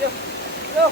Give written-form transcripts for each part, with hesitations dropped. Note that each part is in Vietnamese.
Vô, vô.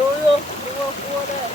Ôi ôi, cua đây.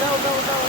Đâu đâu đâu.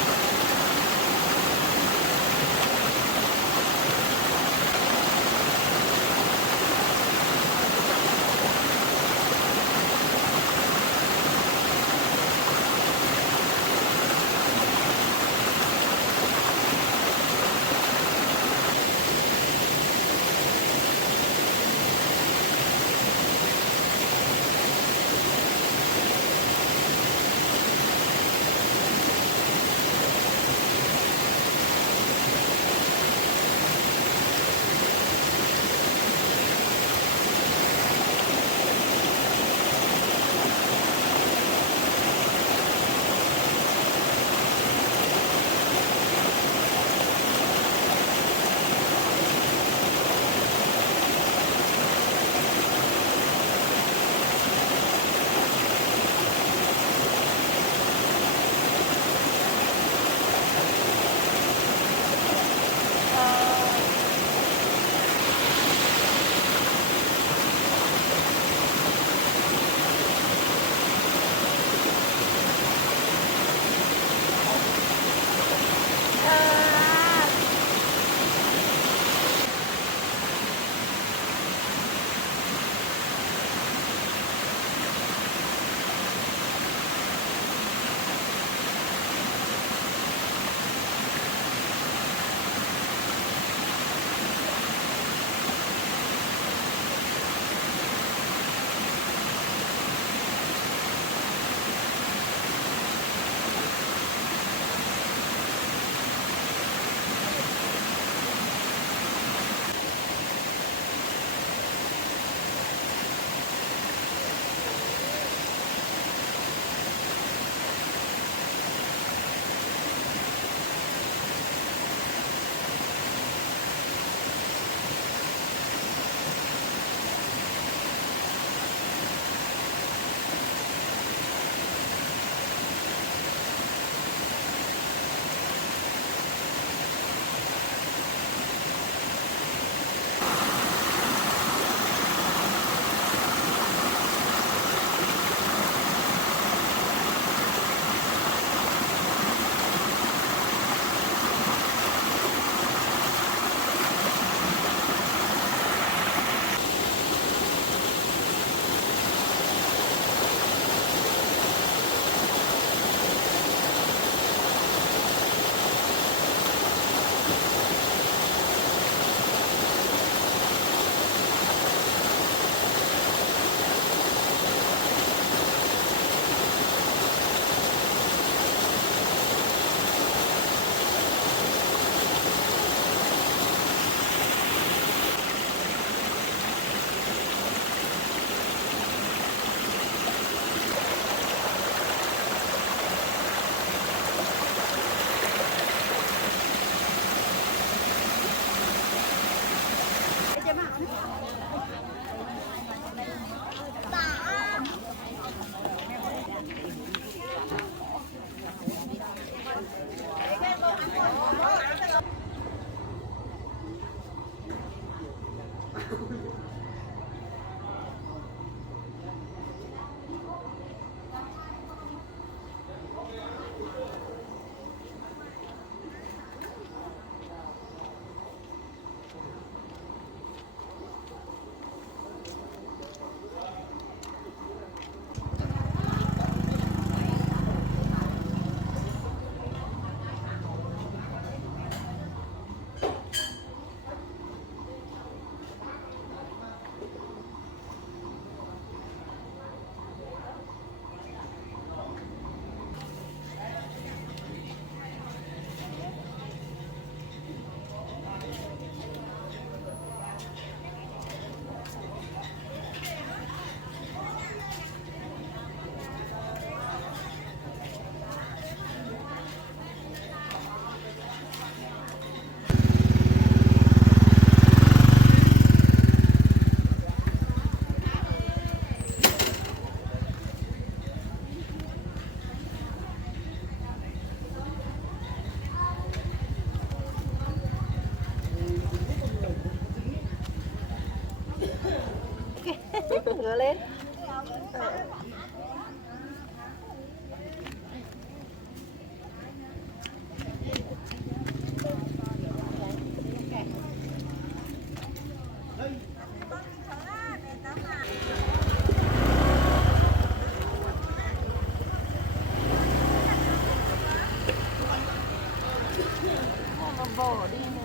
bỏ đi nè.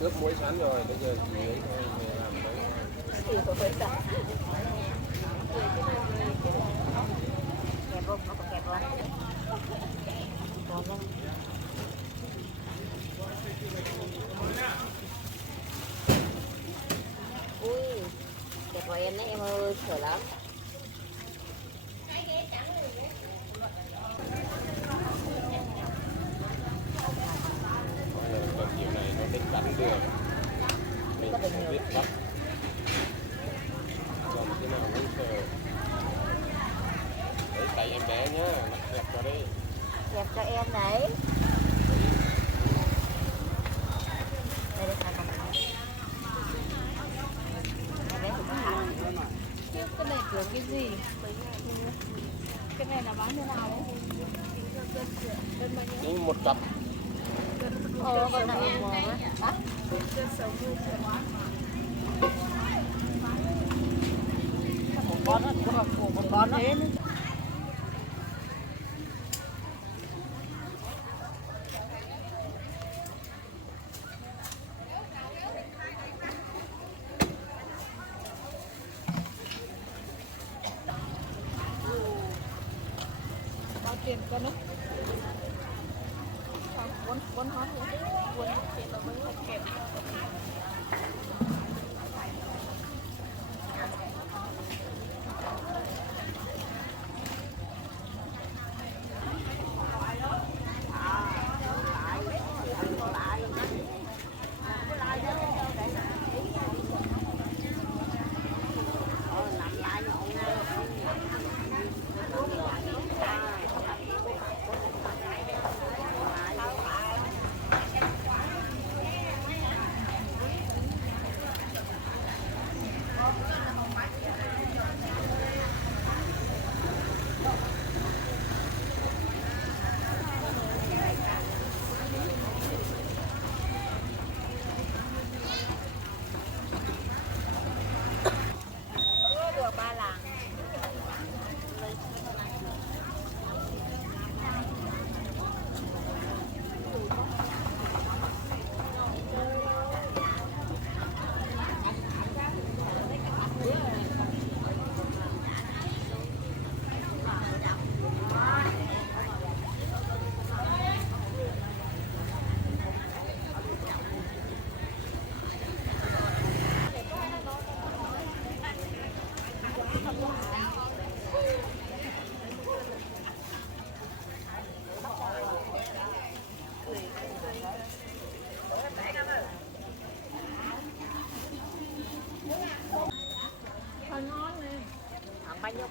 Nước muối sẵn rồi, bây giờ chỉ lấy thôi về làm đấy. Thì có phải đặt. Kẹp không? Nó còn kẹp không? Còn không? Ui, kẹp vào em đấy em ơi, sửa lắm. Còn kiểu này nó định bắn được. Mình không biết bắt. Còn cái nào cũng sợ. Đấy, tay em bé nhá, nó kẹp vào đây. Kẹp cho em đấy. Đây đây là em bé cũng hả? Cái này kiểu cái gì? Cái này là bán như nào đấy? Nhưng một cặp. Còn này em hả? Một con đó, một con đó. Bao tiền cân đó? Cuốn hết rồi. Cuốn tiền là mới kẹp.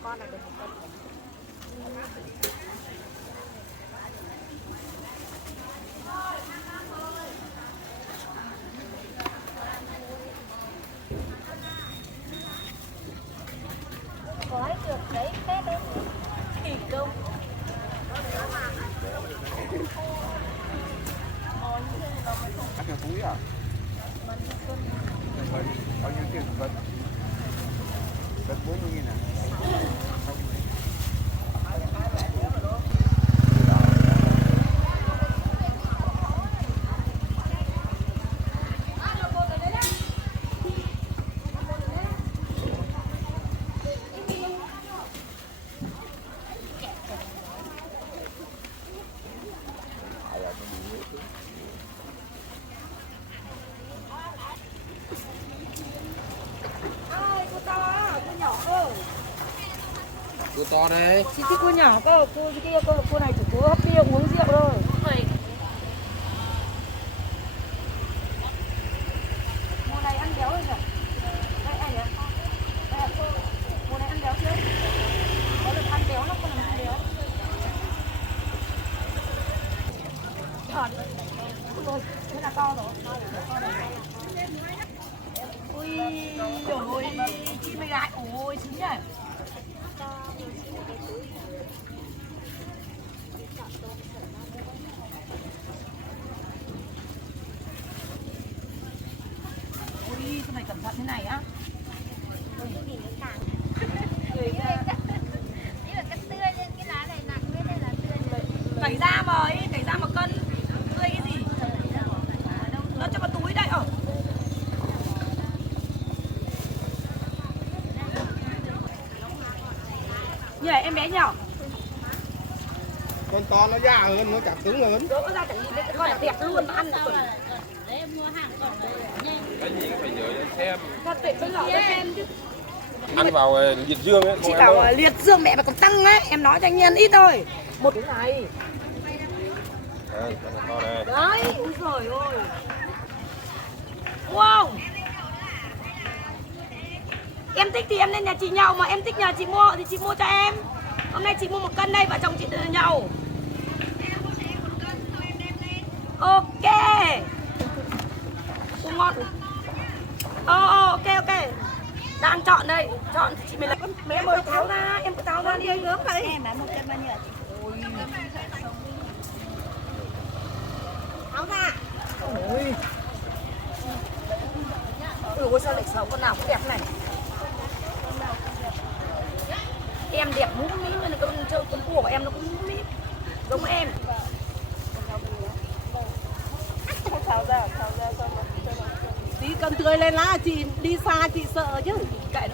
con này được một cân. Gói được đấy, Tết đấy. Kỳ công. Ăn cái túi à? Bao nhiêu tiền một cân? Cân 40.000 à? Cua to đấy. Chị thích cua nhỏ cơ, cua này chỉ có hấp bia uống rượu thôi. Mùa này ăn béo rồi nhỉ? Đây anh nhỉ? Mùa này ăn béo chưa? Có được ăn béo nó không làm ăn béo. Rồi, thế là to rồi. Ui, rồi, chim mày gái, ôi xứng nhỉ? Ui, sao mày cẩn thận thế này á? Cải ra mời, cải ra 1 cân. Tươi cái gì? Nó cho vào túi đây. Nhỉ, em bé nhỏ. Con to nó già hơn, nó chặt cứng hơn. Nó ra chẳng nhìn thấy con là đẹp luôn mà ăn được. Cái gì cũng phải nhớ lên xem. Con tuyệt với lọ cho em chứ. Ăn vào liệt dương ấy. Chị bảo liệt dương mẹ mà còn tăng ấy, em nói cho anh Nhân ít thôi. Một cái này. Đây, con to đây. Đấy, úi giời ơi. Wow. Em thích thì em lên nhà chị nhậu, mà em thích nhà chị mua thì chị mua cho em. Hôm nay chị mua 1 cân đây, vợ chồng chị nhậu. Ok. Ngon. Ok. Đang chọn đây, chọn thì chị mới lấy. Mẹ mới tháo ra, em cứ tháo ra đi gớm đấy. Em bán 1 cân bao nhiêu hả chị? Tháo ra. Ôi. Ôi sao lại xấu con nào cũng đẹp này. Em đẹp mũm mĩm nên là con chơi con cua của em nó cũng mũm mĩm giống em. Tháo ra tí cần tươi lên lá chị đi xa chị sợ chứ. Kệ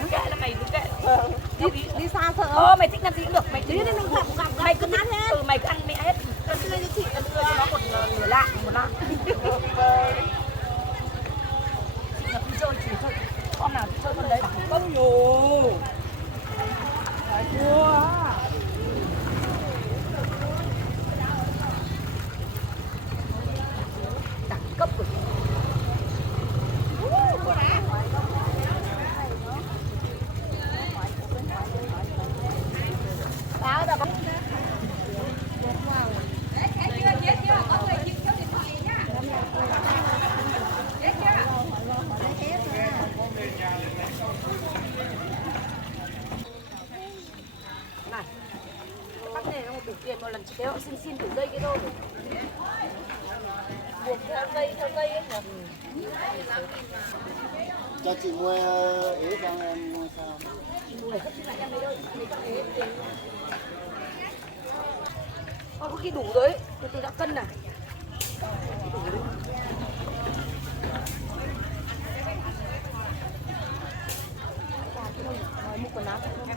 nó kệ là mày cứ kệ. Đi xa sợ. Mày thích làm gì cũng được, mày chứ nên không gặp mày cứ ăn hết. Mày cứ ăn mẹ hết. Cần tươi cho chị, cần tươi cho nó một nửa lạng, một lạng. Chị chơi chỉ chơi con nào chơi con đấy. Không nhiều. Mua đẳng cấp của chị. Báo đâu này, bắt này nó một đủ tiền một lần chị kéo xin thử dây cái thôi. Buộc theo dây ấy nhỉ? Cho chị mua ế cho em mua sao? Chị mua hết lại em lấy đâu, chị có ế tiền. Có khi đủ rồi, tôi đã cân này. Đủ rồi. Nói mua quần áo cho em.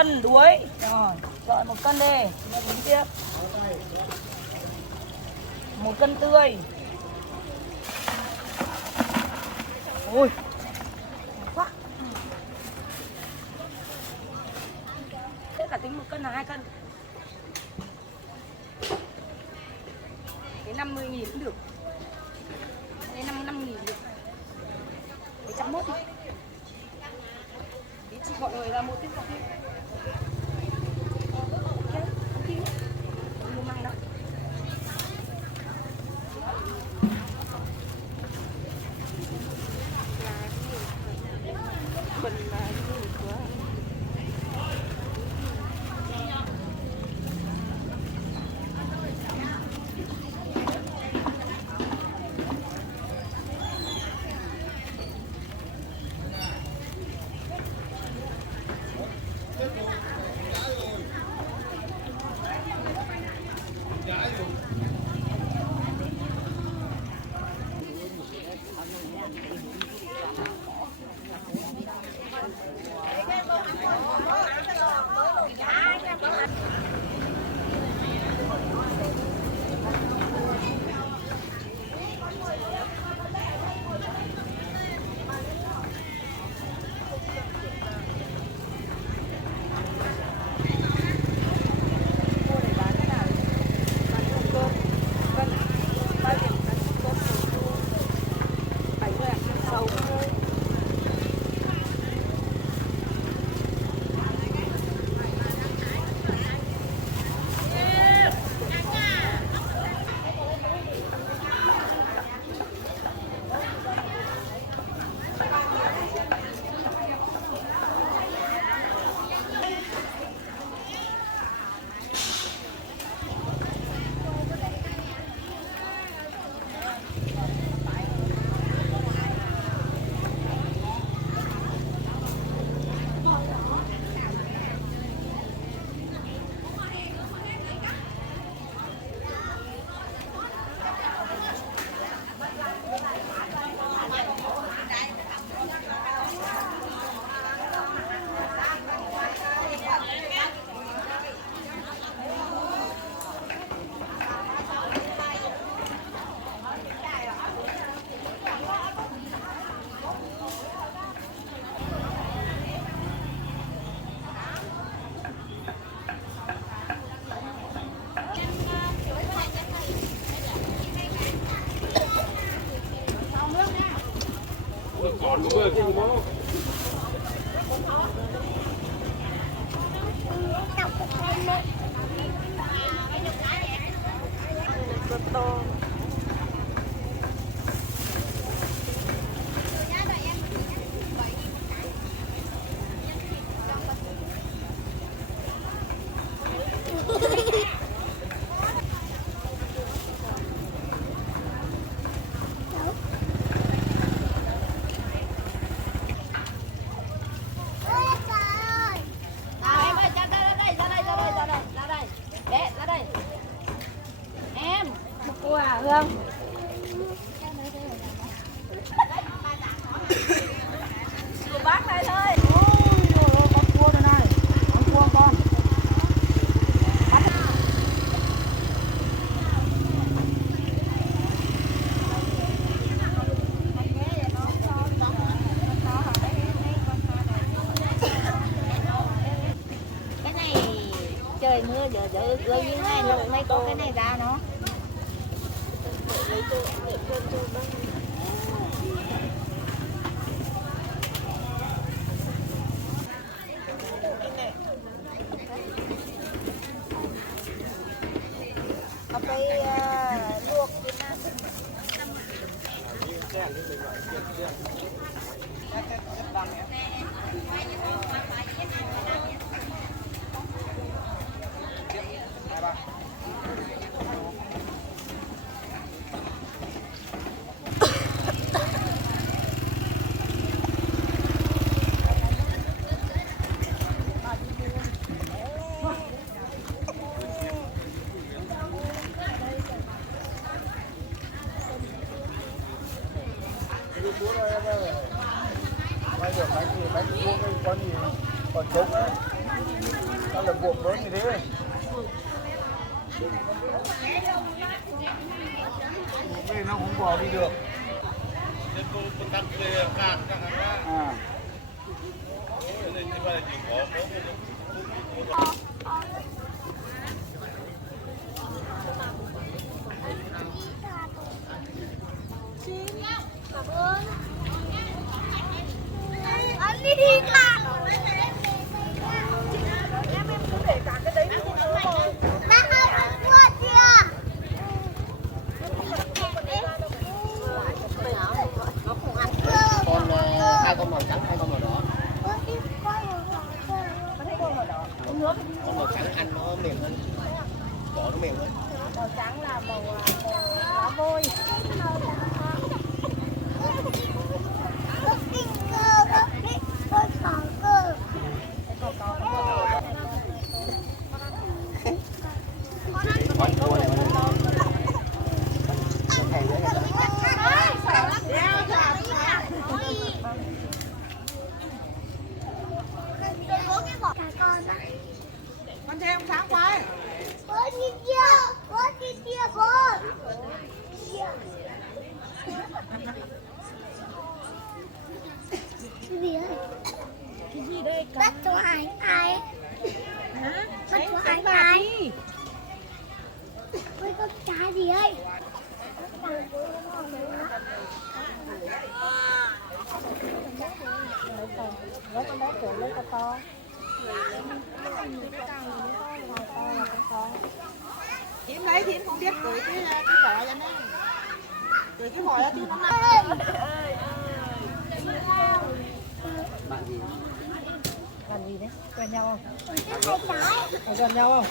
cân đuối. Rồi, gọi 1 cân đi. Mình tính tiếp. 1 cân tươi. Ôi. Quá. Thế cả tính 1 cân là 2 cân. Cái 50.000 cũng được. Cái 55.000 được. Cái 101 đi. Ý chị gọi người ra mua tiếp cà phê. Ok, không kêu. Không mua măng đâu. Mình là gì quá. Còn vừa thì nó Hương. Bác này thôi. Ôi trời ơi, con cua đây này. Con cua con. Cái này trời mưa giờ rơi như này lúc này có cái này ra nó. Ở đây luộc Việt Nam. Bây giờ bánh mua cái con gì còn trống á. nó là buộc lớn như thế. Vì nó không bỏ đi được. À. Cảm ơn. Anh đi đi cả. Em cứ để cả cái đấy đi thì nó rồi. Bác ơi, anh qua kìa. Con hai con màu trắng, hai con màu đỏ. Con màu trắng ăn nó mềm hơn, đỏ nó mềm hơn. Màu trắng là màu lá vôi. Con thấy ông sáng quá ấy. Con đi kia con. Cái gì đây? Bắt cho anh ai? Hả? Bắt cho anh bạc ai? đi. Ôi con cá gì ấy? Lấy con bé trưởng lấy con to. Thím lấy thím không biết cười cái vỏ ra đấy. Cười cái vỏ ra chứ nó nặng. Làm gì đấy? Quen nhau không? Có quen nhau không?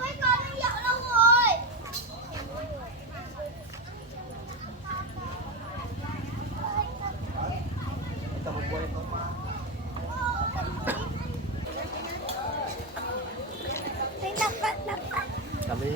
Mấy con nó dạo đâu rồi? Làm đi.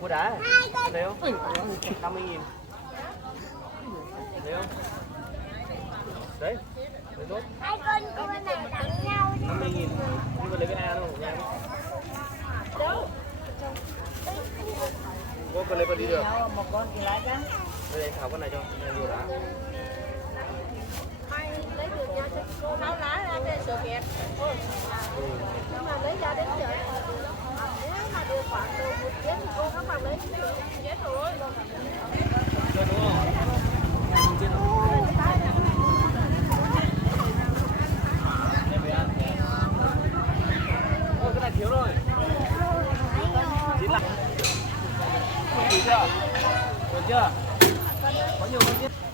Mua đá nếu 50.000 nếu đấy đấy tốt Hai con cua này đánh nhau đi. 50.000 nhưng mà lấy cái A đâu nha Đâu? cô cần lấy con đi được Một con thì lấy cái. đây thảo con này cho nhiều đá Ai lấy được nha cho cô tháo lá ra để sửa kẹt. Nhưng mà lấy ra đến chợ. Nếu mà được khoảng được 1 kg thì cô các bạn lấy chết rồi. cho đúng không? Ôi cái này thiếu rồi. Chín lắm. Đủ chưa? Đủ chưa? Có nhiều con tiếp.